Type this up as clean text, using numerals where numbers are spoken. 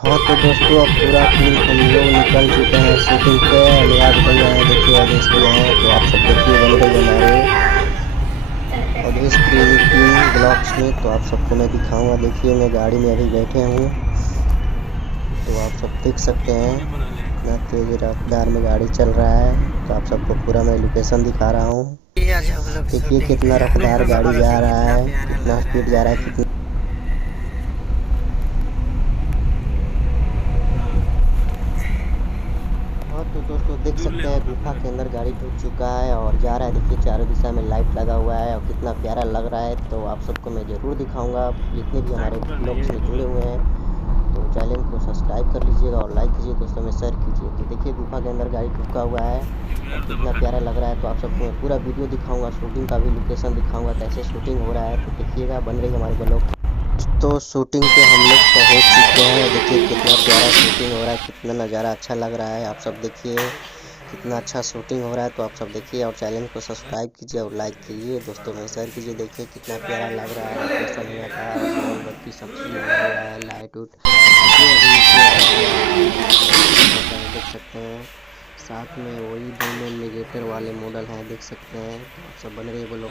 हाँ तो दोस्तों अब पूरा टीम हम लोग निकल चुके हैं शूटिंग पे। अनुराग भैया हैं, देखिए अवधेश भैया हैं, तो आप सब देखिए बन रही हमारे अवधेश प्रेमी टीम ब्लॉग्स में। तो आप सबको मैं दिखाऊंगा, देखिए मैं गाड़ी में अभी बैठे हूँ, तो आप सब देख सकते हैं कितना तेज रफ्तार में गाड़ी चल रहा है। तो आप सबको पूरा मैं लोकेशन दिखा रहा हूँ, देखिए कितना रफ्तार गाड़ी जा रहा है, कितना स्पीड जा रहा है, कितना। हाँ तो दोस्तों देख सकते हैं गुफा के अंदर गाड़ी ढुक चुका है और जा रहा है, देखिए चारों दिशा में लाइट लगा हुआ है और कितना प्यारा लग रहा है। तो आप सबको मैं ज़रूर दिखाऊंगा, जितने भी हमारे ब्लॉग्स में जुड़े हुए हैं तो चैनल को सब्सक्राइब कर लीजिएगा और लाइक कीजिए, दोस्तों में शेयर कीजिए। तो देखिए गुफा के अंदर गाड़ी ढुका हुआ है और कितना प्यारा लग रहा है। तो आप सबको मैं पूरा वीडियो दिखाऊंगा, शूटिंग का भी लोकेशन दिखाऊंगा, कैसे शूटिंग हो रहा है, तो देखिएगा बन रही हमारे ब्लॉग। तो शूटिंग पे हम लोग पहुंच चुके हैं, देखिए कितना प्यारा शूटिंग हो रहा है, कितना नज़ारा अच्छा लग रहा है। आप सब देखिए कितना अच्छा शूटिंग हो रहा है। तो आप सब देखिए और चैनल को सब्सक्राइब कीजिए और लाइक कीजिए, दोस्तों में शेयर कीजिए। देखिए कितना प्यारा लग रहा है लोकेशन यहाँ का, और बॉल बत्ती सब चीज़ लगा हुआ है, लाइट उट। देखिए अभी नीचे भैया शूटिंग कर रहे हैं, देख सकते हैं। साथ में वही दोनों नेगेटर वाले मॉडल हैं, देख सकते हैं। तो आप सब बन रही है बोलो।